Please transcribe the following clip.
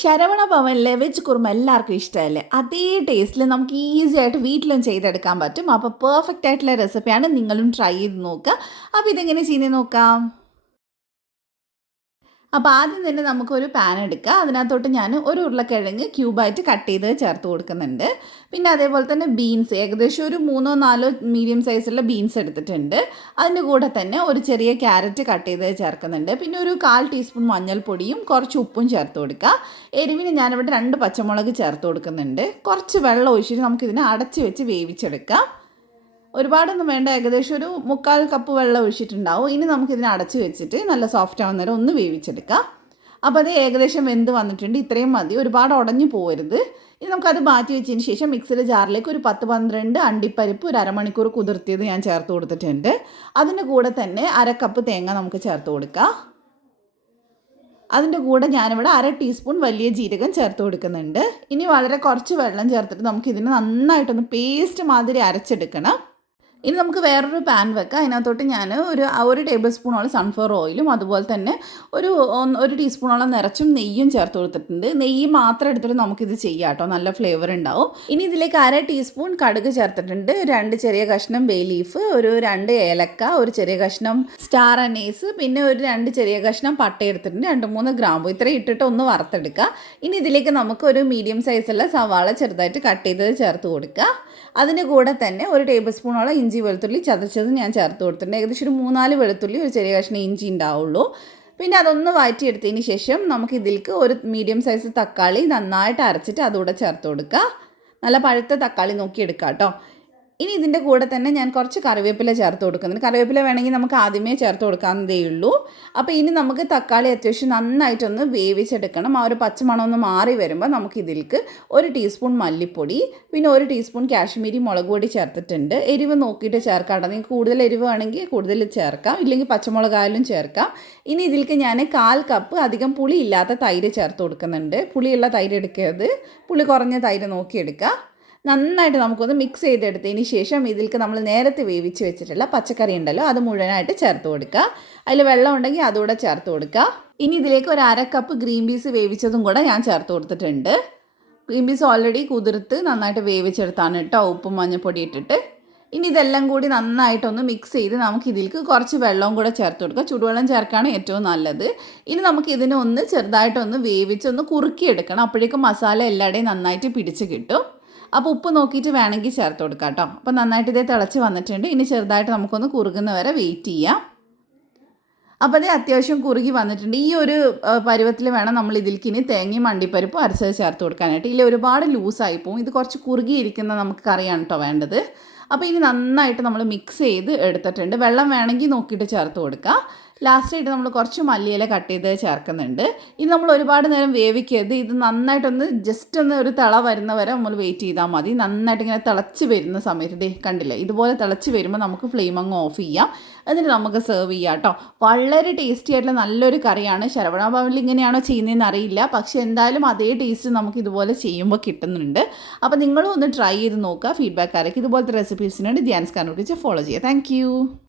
Saravana ഭവനിലെ veg kurma എല്ലാവർക്കും ഇഷ്ടമല്ലേ? അതേ ടേസ്റ്റിൽ നമുക്ക് ഈസി ആയിട്ട് വീട്ടിലും ചെയ്തെടുക്കാൻ പറ്റും. അപ്പോൾ പെർഫെക്റ്റ് ആയിട്ടുള്ള റെസിപ്പിയാണ്. നിങ്ങളും ട്രൈ ചെയ്ത് നോക്കുക. അപ്പോൾ ഇതെങ്ങനെ ചെയ്യുന്നത് നോക്കാം. അപ്പോൾ ആദ്യം തന്നെ നമുക്കൊരു പാൻ എടുക്കുക. അതിനകത്തോട്ട് ഞാൻ ഒരു ഉരുളക്കിഴങ്ങ് ക്യൂബായിട്ട് കട്ട് ചെയ്ത് ചേർത്ത് കൊടുക്കുന്നുണ്ട്. പിന്നെ അതേപോലെ തന്നെ ബീൻസ് ഏകദേശം ഒരു 3-4 മീഡിയം സൈസുള്ള ബീൻസ് എടുത്തിട്ടുണ്ട്. അതിൻ്റെ കൂടെ തന്നെ ഒരു ചെറിയ ക്യാരറ്റ് കട്ട് ചെയ്ത് ചേർക്കുന്നുണ്ട്. പിന്നെ ഒരു 1/4 ടീസ്പൂൺ മഞ്ഞൾപ്പൊടിയും കുറച്ച് ഉപ്പും ചേർത്ത് കൊടുക്കുക. എരിവിന് ഞാനിവിടെ 2 പച്ചമുളക് ചേർത്ത് കൊടുക്കുന്നുണ്ട്. കുറച്ച് വെള്ളം ഒഴിച്ചിട്ട് നമുക്കിതിനെ അടച്ച് വെച്ച് വേവിച്ചെടുക്കാം. ഒരുപാടൊന്നും വേണ്ട, ഏകദേശം ഒരു 3/4 കപ്പ് വെള്ളം ഒഴിച്ചിട്ടുണ്ടാവും. ഇനി നമുക്കിതിനെ അടച്ച് വെച്ചിട്ട് നല്ല സോഫ്റ്റ് ആവുന്ന നേരം ഒന്ന് വേവിച്ചെടുക്കാം. അപ്പോൾ അത് ഏകദേശം വെന്ത് വന്നിട്ടുണ്ട്. ഇത്രയും മതി, ഒരുപാട് ഉടഞ്ഞു പോകരുത്. ഇനി നമുക്കത് മാറ്റി വെച്ചതിന് ശേഷം മിക്സിയുടെ ജാറിലേക്ക് ഒരു 10-12 അണ്ടിപ്പരിപ്പ് ഒരു അരമണിക്കൂർ കുതിർത്തിയത് ഞാൻ ചേർത്ത് കൊടുത്തിട്ടുണ്ട്. അതിൻ്റെ കൂടെ തന്നെ 1/2 കപ്പ് തേങ്ങ നമുക്ക് ചേർത്ത് കൊടുക്കാം. അതിൻ്റെ കൂടെ ഞാനിവിടെ 1/2 ടീസ്പൂൺ വലിയ ജീരകം ചേർത്ത് കൊടുക്കുന്നുണ്ട്. ഇനി വളരെ കുറച്ച് വെള്ളം ചേർത്തിട്ട് നമുക്കിതിനെ നന്നായിട്ടൊന്ന് പേസ്റ്റ് മാതിരി അരച്ചെടുക്കണം. ഇനി നമുക്ക് വേറൊരു പാൻ വെക്കാം. അതിനകത്തോട്ട് ഞാൻ ഒരു ടേബിൾ സ്പൂണോളം സൺഫ്ലവർ ഓയിലും അതുപോലെ തന്നെ ഒരു ടീസ്പൂണോളം നിറച്ചും നെയ്യും ചേർത്ത് കൊടുത്തിട്ടുണ്ട്. നെയ്യ് മാത്രം എടുത്തിട്ട് നമുക്കിത് ചെയ്യാം കേട്ടോ, നല്ല ഫ്ലേവർ ഉണ്ടാവും. ഇനി ഇതിലേക്ക് 1/2 ടീസ്പൂൺ കടുക് ചേർത്തിട്ടുണ്ട്. 2 ചെറിയ കഷ്ണം ബേ ലീഫ്, ഒരു 2 ഏലക്ക, ഒരു ചെറിയ കഷ്ണം സ്റ്റാർ അനീസ്, പിന്നെ ഒരു 2 ചെറിയ കഷ്ണം പട്ട എടുത്തിട്ടുണ്ട്, 2-3 ഗ്രാമ്പു. ഇത്രയും ഇട്ടിട്ട് ഒന്ന് വറുത്തെടുക്കുക. ഇനി ഇതിലേക്ക് നമുക്ക് ഒരു മീഡിയം സൈസുള്ള സവാള ചെറുതായിട്ട് കട്ട് ചെയ്തത് ചേർത്ത് കൊടുക്കുക. അതിൻ്റെ കൂടെ തന്നെ ഒരു ടേബിൾ സ്പൂണോളം ഇഞ്ചി വെളുത്തുള്ളി ചതച്ചത് ഞാൻ ചേർത്ത് കൊടുത്തിട്ടുണ്ട്. ഏകദേശം ഒരു 3-4 വെളുത്തുള്ളി, ഒരു ചെറിയ കഷ്ണം ഇഞ്ചി ഉണ്ടാവുള്ളൂ. പിന്നെ അതൊന്ന് വഴറ്റിയെടുത്തതിന് ശേഷം നമുക്ക് ഇതിലേക്ക് ഒരു മീഡിയം സൈസ് തക്കാളി നന്നായിട്ട് അരച്ചിട്ട് അതുകൂടെ ചേർത്ത് കൊടുക്കുക. നല്ല പഴുത്ത തക്കാളി നോക്കി എടുക്കുക കേട്ടോ. ഇനി ഇതിൻ്റെ കൂടെ തന്നെ ഞാൻ കുറച്ച് കറിവേപ്പില ചേർത്ത് കൊടുക്കുന്നുണ്ട്. കറിവേപ്പില വേണമെങ്കിൽ നമുക്ക് ആദ്യമേ ചേർത്ത് കൊടുക്കാവുന്നതേ ഉള്ളൂ. അപ്പോൾ ഇനി നമുക്ക് തക്കാളി അത്യാവശ്യം നന്നായിട്ടൊന്ന് വേവിച്ചെടുക്കണം. ആ ഒരു പച്ചമണം ഒന്ന് മാറി വരുമ്പോൾ നമുക്ക് ഇതിലേക്ക് 1 ടീസ്പൂൺ മല്ലിപ്പൊടി, പിന്നെ 1 ടീസ്പൂൺ കാശ്മീരി മുളക് പൊടി ചേർത്തിട്ടുണ്ട്. എരിവ് നോക്കിയിട്ട് ചേർക്കാം. നിങ്ങൾക്ക് കൂടുതൽ എരിവ് വേണമെങ്കിൽ കൂടുതൽ ചേർക്കാം, ഇല്ലെങ്കിൽ പച്ചമുളകായാലും ചേർക്കാം. ഇനി ഇതിലേക്ക് ഞാൻ 1/4 കപ്പ് അധികം പുളി ഇല്ലാത്ത തൈര് ചേർത്ത് കൊടുക്കുന്നുണ്ട്. പുളിയുള്ള തൈര് എടുക്കരുത്, പുളി കുറഞ്ഞ തൈര് നോക്കിയെടുക്കുക. നന്നായിട്ട് നമുക്കൊന്ന് മിക്സ് ചെയ്തെടുത്തതിന് ശേഷം ഇതിലേക്ക് നമ്മൾ നേരത്തെ വേവിച്ച് വെച്ചിട്ടുള്ള പച്ചക്കറി ഉണ്ടല്ലോ അത് മുഴുവനായിട്ട് ചേർത്ത് കൊടുക്കുക. അതിൽ വെള്ളം ഉണ്ടെങ്കിൽ അതുകൂടെ ചേർത്ത് കൊടുക്കുക. ഇനി ഇതിലേക്ക് ഒരു 1/2 കപ്പ് ഗ്രീൻ പീസ് വേവിച്ചതും കൂടെ ഞാൻ ചേർത്ത് കൊടുത്തിട്ടുണ്ട്. ഗ്രീൻ പീസ് ഓൾറെഡി കുതിർത്ത് നന്നായിട്ട് വേവിച്ചെടുത്താണ് കേട്ടോ, ഉപ്പും മഞ്ഞൾപ്പൊടി ഇട്ടിട്ട്. ഇനി ഇതെല്ലാം കൂടി നന്നായിട്ടൊന്ന് മിക്സ് ചെയ്ത് നമുക്ക് ഇതിലേക്ക് കുറച്ച് വെള്ളവും കൂടെ ചേർത്ത് കൊടുക്കുക. ചൂടുവെള്ളം ചേർക്കുകയാണ് ഏറ്റവും നല്ലത്. ഇനി നമുക്ക് ഇതിനെ ഒന്ന് ചെറുതായിട്ടൊന്ന് വേവിച്ചൊന്ന് കുറുക്കിയെടുക്കണം. അപ്പോഴേക്കും മസാല എല്ലായിടെയും നന്നായിട്ട് പിടിച്ച് കിട്ടും. അപ്പോൾ ഉപ്പ് നോക്കിയിട്ട് വേണമെങ്കിൽ ചേർത്ത് കൊടുക്കാം കേട്ടോ. അപ്പോൾ നന്നായിട്ട് ഇതേ തിളച്ച് വന്നിട്ടുണ്ട്. ഇനി ചെറുതായിട്ട് നമുക്കൊന്ന് കുറുകുന്ന വരെ വെയിറ്റ് ചെയ്യാം. അപ്പോൾ അതേ അത്യാവശ്യം കുറുകി വന്നിട്ടുണ്ട്. ഈ ഒരു പരുവത്തിൽ വേണം നമ്മൾ ഇതിലേക്ക് ഇനി തേങ്ങയും അണ്ടിപ്പരിപ്പും അരച്ചത് ചേർത്ത് കൊടുക്കാനായിട്ട്. ഇല്ല ഒരുപാട് ലൂസായി പോവും. ഇത് കുറച്ച് കുറുകിയിരിക്കുന്ന നമുക്ക് കറിയാണ് കേട്ടോ വേണ്ടത്. അപ്പോൾ ഇനി നന്നായിട്ട് നമ്മൾ മിക്സ് ചെയ്ത് എടുത്തിട്ടുണ്ട്. വെള്ളം വേണമെങ്കിൽ നോക്കിയിട്ട് ചേർത്ത് കൊടുക്കുക. ലാസ്റ്റായിട്ട് നമ്മൾ കുറച്ച് മല്ലിയില കട്ട് ചെയ്ത് ചേർക്കുന്നുണ്ട്. ഇത് നമ്മൾ ഒരുപാട് നേരം വേവിക്കരുത്. ഇത് നന്നായിട്ടൊന്ന് ജസ്റ്റ് ഒന്ന് ഒരു തിള വരുന്ന വരെ നമ്മൾ വെയിറ്റ് ചെയ്താൽ മതി. നന്നായിട്ട് ഇങ്ങനെ തിളച്ച് വരുന്ന സമയത്ത് കണ്ടില്ലേ, ഇതുപോലെ തിളച്ച് വരുമ്പോൾ നമുക്ക് ഫ്ലെയിം അങ്ങ് ഓഫ് ചെയ്യാം. എന്നിട്ട് നമുക്ക് സെർവ് ചെയ്യാം കേട്ടോ. വളരെ ടേസ്റ്റി ആയിട്ടുള്ള നല്ലൊരു കറിയാണ്. ശരവണ ഭവനിൽ ഇങ്ങനെയാണോ ചെയ്യുന്നതെന്ന് അറിയില്ല, പക്ഷേ എന്തായാലും അതേ ടേസ്റ്റ് നമുക്ക് ഇതുപോലെ ചെയ്യുമ്പോൾ കിട്ടുന്നുണ്ട്. അപ്പോൾ നിങ്ങളും ഒന്ന് ട്രൈ ചെയ്ത് നോക്കുക. ഫീഡ്ബാക്ക് ആരൊക്കെ ഇതുപോലത്തെ റെസിപ്പീസിനാണ് ധ്യാൻസ് കാർണൂർ ഫോളോ ചെയ്യുക. താങ്ക്